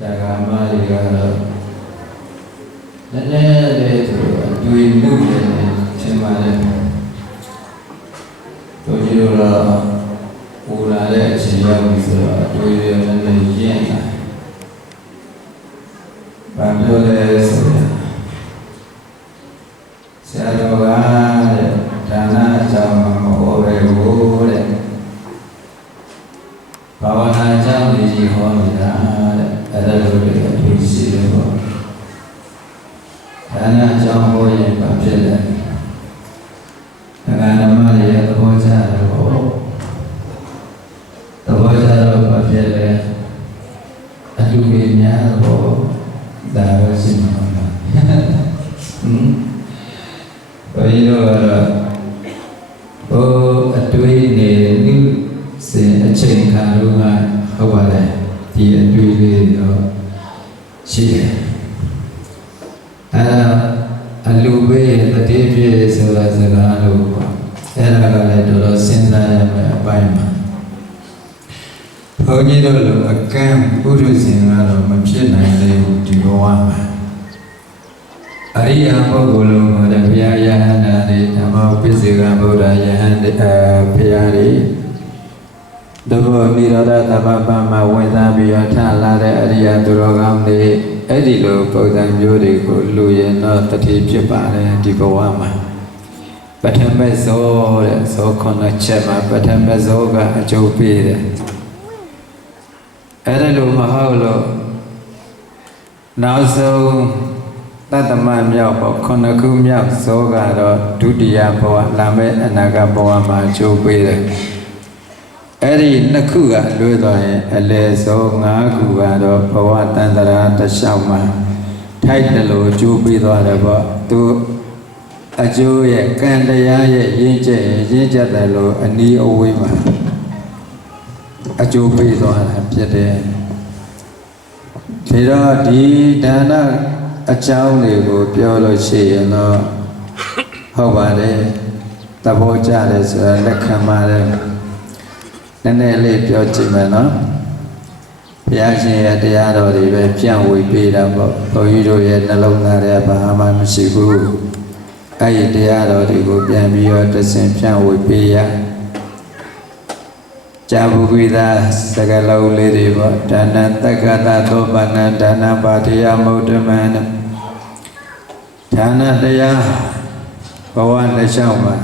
Jagamari Nene doing new Chimare Tojura Ulare Chia with doing Yen Bandole Sadoga Dana Jama Ore Pavana Jami Homida Adaluri Tusibo Dana Jamboy Papilla Naganamari the Boja the Boja of Papilla Aluminia that was a twin new say a chain caruna, how are the twin she a lube the day is as a gano, and I got a send by man. Pogino a camp, Buddhist in Machina, they do one. Ariya Pogolo, the Piaya and the Tama Pisiga Buddha and Piari. The Mirada Tabama went up your Tala, Ariya Durogam, the Edilo, Pogan Judico, Louis, not the Tipipan and Ticoama. But a mezo, so con a chema, but a mezoga, a jopi. Edilo Maholo. Now so. Tatama Miao, Konaku Miao, Soga, Dudia Boa, Lame, and Nagaboama, Joe Bede. Eri Nakuga, Ludoy, Aleso, Nakuga, Boa Tandara, the Shama, Taitalo, Joe Bede, to a Joe, Kandaya, Yinja, Yinjatalo, and Neo Wima. A Joe Bede, Piede. Tira di Dana. A child will pure she and how about it? The Boja is a lecamare. Nene pure chimano. Piachi at the other, the pian we paid up for you to get the Lona Bahama Shibu. I the other, the go be the same pian we pay. Jabuida, Sagalo lady, Dana Takata Tobana, Dana Batia Motorman, Dana Dea, Bawan the Shama,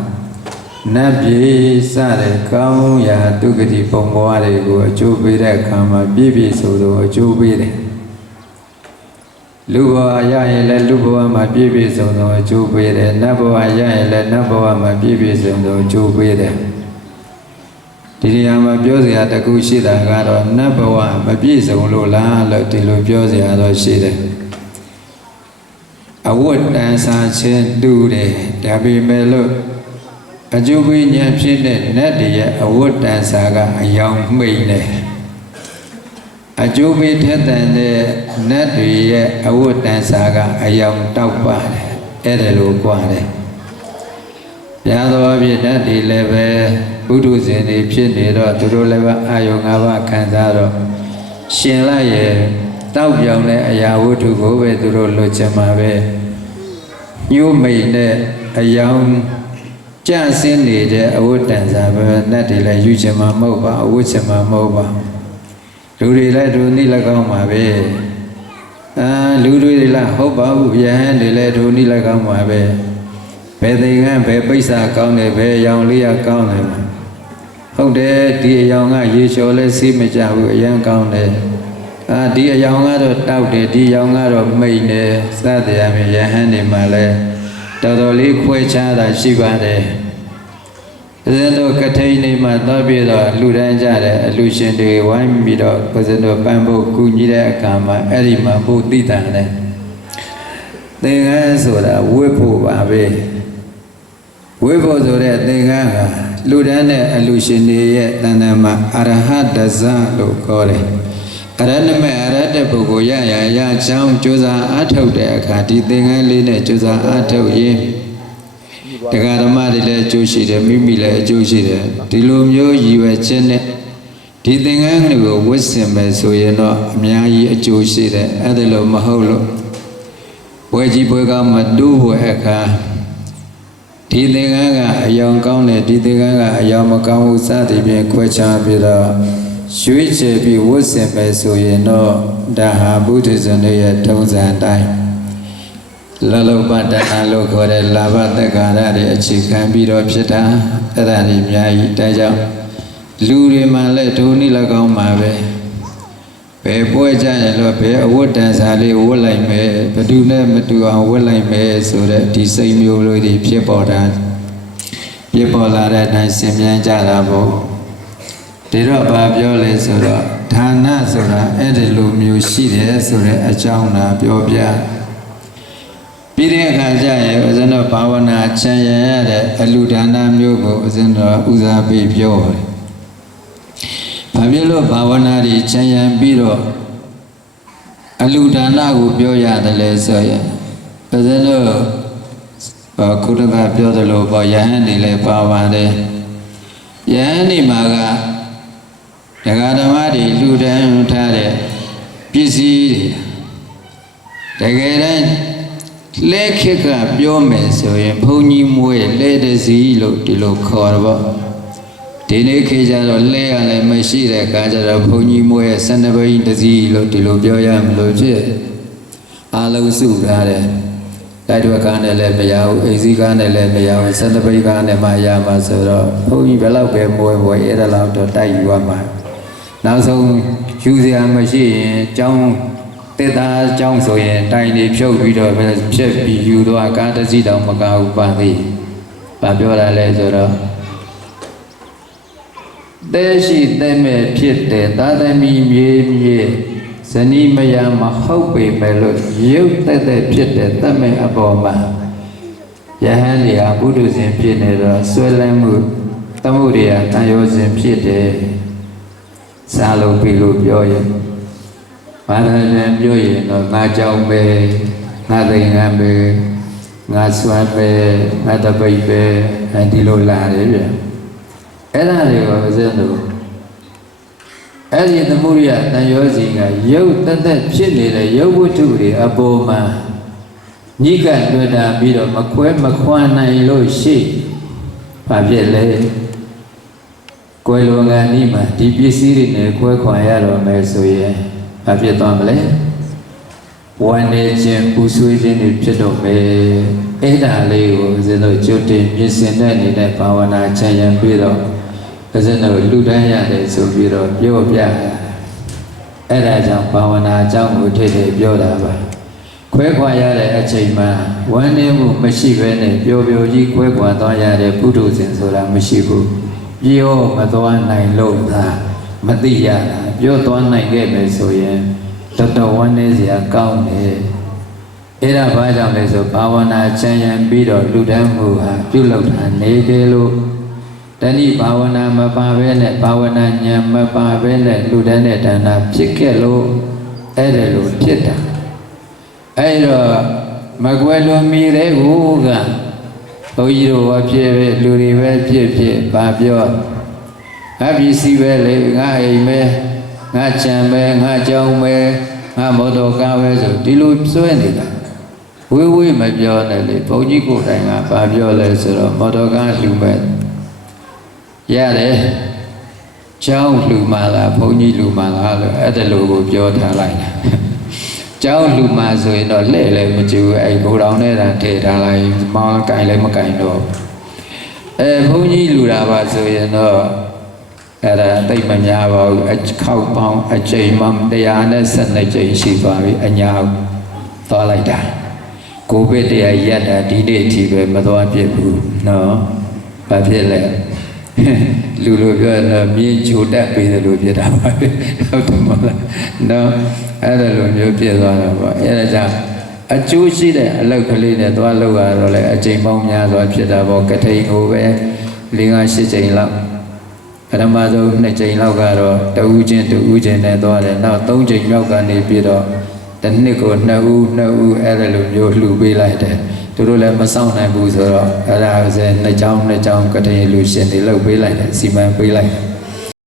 Nabi Sade, Kauya, Dugati Pomboare, go, Jubida, Kama, Bibi Sodo, Jubide. Lubo Ayala, Lubo, my Bibi Sodo, Jubide, Nabo Ayala, Nabo, my Bibi Sodo, Jubide. Diriama Biosia the Gushida Garo, Nabawa, Babis, Lula, Lotilo Biosia, Shida. A wood dance and do the Dabi Melo. A Jubi Yampin, Nadia, a wood dance saga, a young maiden. A Jubi Tentan, Nadia, a wood dance saga, a young Taupa, Edelo Quade. The other Vietnam level. Buddhas in the Pianero, to Roleva Ayongava Cantaro. Shinla ye, Tau Young, Ayahu to go away to Rolochamabe. You made a young chance in the wood dancer, Natila Uchama Moba, Uchama Moba. Ludila to Nilagama Bay. Ludila Hoba, Yan, the letter Nilagama Bay. Bedding and Pepisa County, very young Leah County. How dare dear young I surely see me young county. Dear young adult doubted, dear young adult maid, Saturday, I mean, your hand in my leg. Totally quite child as she wanted. Then no Catani, my Dobby, Ludanja, Lucian, the wine meadow, President of Bamboo, Kunida, Kama, Elima, Budita. They answered a whipple, Abbey. Whipple to that thing. Ludana Alushini Tanama Arahat Daza Lokore Aranama Arata Bogoya Ya Cham Josa Ato de Kati Dinga Lina Josa Ato Ye The Garamari Joshi, the Mimila Joshi, the Dilumio Yuachene ဒီသင်္ကန်းကိုဝတ်ဆင်မယ်ဆိုရင်တော့အများကြီးအကျိုးရှိတယ်အဲ့ဒါလို့မဟုတ်လို့ဘွယ်ကြီးဘွယ်ကမတူးဘွယ်အခါဒီသင်္ကန်းကအယောင်ကောင်းတယ်ဒီသင်္ကန်းကအယောင်မကောင်းဘူးစသည်ဖြင့်ခွဲခြားပြီးတော့ရွေးချယ်ပြီးဝတ်ဆင်မယ်ဆိုရင်တော့ဒါဟာဘုဒ္ဓဇင်ရဲ့ထုံးစံအတိုင်းလောလောပတ္တနာလို့ခေါ်တဲ့လာဘတက္ကာရတွေအခြေခံပြီးတော့ဖြစ်တာအဲ့ဒါတွေအများကြီးဒါကြောင့်လူတွေမှလည်းဒုနည်း၎င်းမှာပဲဘယ်ပွဲကြရင်တော့ဘယ်အဝတ်တန်စာလေးဝတ်လိုက်မယ်ဘယ်သူနဲ့မတူအောင်ဝတ်လိုက်မယ်ဆိုတဲ့ဒီစိတ်မျိုးလေးတွေဖြစ်ပေါ်လာတဲ့အတိုင်းဆင်မြန်းကြတာပေါ့ဒီတော့ဘာပြောလဲဆိုတော့ဌာနဆိုတာအဲ့ဒီလိုမျိုးရှိတယ်ဆိုတဲ့အကြောင်းသာပြောပြပြီးတဲ့အခါကျရင်ဦးဇင်းတို့ဘာဝနာချမ်းရရတဲ့အလူဒါနမျိုးကိုဦးဇင်းတို့ဦးစားပေးပြောတယ်ဘာဖြစ်လို့ဘာဝနာတွေချမ်းရပြီးတော့အလူဒါနကိုပြောရတယ်လဲဆိုရင်ဦးဇင်းတို့ခုနကပြောသလိုပေါ့ယဟန်တွေလည်းပါပါတယ်ယဟန်တွေမှာကဒကာဓမ္မတွေလူတန်းထားတဲ့ပစ္စည်းတွေတကယ်တမ်းလဲခေတ်ကပြောမယ်ဆိုရင်ဘုန်းကြီးမွေးလဲတစီလို့ဒီလိုခေါ်တော့ပေါ့ဒီနေ့ခေတ်ကျတော့လဲရလည်းမရှိတဲ့အခါကျတော့ဘုန်းကြီးမွေး12ဘိန်းတစီလို့ဒီလိုပြောရမလို့ဖြစ်အားလုံးစုထားတယ်တိုက်တွက်ကားနဲ့လည်းမရဘူးအိမ်စီးကားနဲ့လည်းမရဘူး12ဘိန်းကားနဲ့မှရမှာဆိုတော့ဘုန်းကြီးဘယ်လောက်ပဲမွေးအဲ့ဒါလောက်တော့တိုက်ယူရမှာနောက်ဆုံးယူစရာမရှိရင်ကျောင်းတေသာကျောင်းဆိုရင်တိုင်နေဖြုတ်ပြီးတော့ဖြက်ပြီးယူတော့ကားတစ်စီးတောင်မကားဘူးပါသေး။ဘာပြောတာလဲဆိုတော့တဲရှိတဲမဲ့ဖြစ်တဲ့သာသမီမြေမြေဇနီးမယားမဟုတ်ပေမဲ့လို့ရုပ်သက်သက်ဖြစ်တဲ့တမဲ့အပေါ်မှာယဟန်လျာဘုဒ္ဓဇင်ဖြစ်နေတော့ဆွဲလန်းမှုသမှုရိယတန်ရောစဉ်ဖြစ်တယ်။စာလုံးပြီလို့ပြောရင်ဘာသာပြန်ပြောရင်တော့ငါကြောင်ပဲငါသိငန်းပဲငါစွမ်းပဲငါတပိတ်ပဲဒီလိုလာတယ်ဗျအဲ့ဒါတွေကိုဦးဇင်းတို့အဲ့ဒီသမုဒိယတန်ရောစီကရုပ်တသက်ဖြစ်နေတဲ့ရုပ်ဝတ္ထုတွေအပေါ်မှာညိကတွေ့တာပြီးတော့မခွဲမခွာနိုင်လို့ရှိဘာဖြစ်လဲကွယ်လွန်ကန်ဤမှာဒီပစ္စည်းတွေနဲ့ခွဲခွာရတော့မယ်ဆိုရင်ဘာဖြစ်သွားမလဲဝမ်းနေခြင်းပူဆွေးခြင်းတွေဖြစ်တော့မယ်အဲ့ဒါလေးကိုဦးဇင်းတို့ကြိုတင်ပြင်ဆင်တဲ့အနေနဲ့ဘာဝနာချမ်းရံပြီးတော့ဦးဇင်းတို့လူတန်းရတယ်ဆိုပြီးတော့ပြောပြအဲ့ဒါကြောင့်ဘာဝနာအကြောင်းကိုထိတ်ထိတ်ပြောတာပါခွဲခွာရတဲ့အချိန်မှာဝမ်းနေမှုမရှိဘဲနဲ့ပျော်ပျော်ကြီးခွဲခွာသွားရတဲ့ပုထုဇဉ်ဆိုတာမရှိဘူးပြောမသွားနိုင်လို့သာမသိရတာပြောသွားနိုင်ခဲ့မယ်ဆိုရင်တော်တော်ဝမ်းနည်းစရာကောင်းတယ်အဲ့ဒါဘာကြောင့်လဲဆိုဘာဝနာချမ်းရံပြီးတော့လူတန်းမှုဟာပြုလုပ်တာနေတယ်လို့တဏှိဘာဝနာမပါဘဲနဲ့ဘာဝနာဉာဏ်မပါဘဲနဲ့လူတန်းတဲ့ဒါနဖြစ်ခဲ့လို့အဲ့ဒါလို့ဖြစ်တာအဲ့တော့မကွယ်လွန်မီတဲ့ဟိုကဘုန်းကြီးတို့ဘာဖြစ်ပဲလူတွေပဲဖြစ်ဘာပြောငါပစ္စည်းပဲလေငါအိမ်ပဲငါခြံပဲငါကြောင်ပဲငါမော်တော်ကားပဲဆိုဒီလိုစွဲနေတာဝေးဝေးမပြောနဲ့လေဘုန်းကြီးကိုယ်တိုင်ကဘာပြောလဲဆိုတော့မော်တော်ကားလှူမဲ့ရတယ်ကျောင်းလှူမှလားဘုန်းကြီးလှူမှလားလို့အဲ့ဒါလိုကိုပြောထားလိုက်တာကျောင်းလှူမှဆိုရင်တော့လှဲ့လည်းမကြည့်ဘူးအဲ့ကိုယ်တော်နဲ့တာထည့်ထားလိုက်မောင်းကင်လည်းမကင်တော့ဘုန်းကြီးလှူတာပါဆိုရင်တော့အဲ့ဒါတိတ်မများပါဘူးခောက်ပေါင်းအကျိန်မှ112ကျိန်ရှိသွားပြီအညာသွားလိုက်တာကိုဗစ်တရားရက်တာဒီနေ့အထိပဲမသွားပြစ်ဘူးနော်ဘာဖြစ်လဲလူလိုပြောတော့မြင်းချိုတက်ပေးတယ်လို့ပြတာပါဟုတ်တယ်မလားနော်အဲ့ဒါလိုမျိုးပြသွားတာပေါ့အဲ့ဒါကြောင့်အကျိုးရှိတဲ့အလောက်ကလေးနဲ့သွားလောက်ရတော့လေအကျိန်ပေါင်းများစွာဖြစ်တာပေါ့ကထိန်ကိုပဲ5-8ကျိန်လောက်ပထမဆုံး2ကြိမ်လောက်ကတော့တဦးချင်းနဲ့သွားတယ်နောက်3ကြိမ်မြောက်ကနေပြီးတော့တစ်နှစ်ကို2ဦးအဲ့ဒါလိုမျိုးလှူပေးလိုက်တယ်သူတို့လည်းမဆောင်နိုင်ဘူးဆိုတော့အဲ့ဒါဆို2ကြောင်းကတည်းကလူရှင်တွေလှုပ်ပေးလိုက်တယ်စီမံပေးလိုက်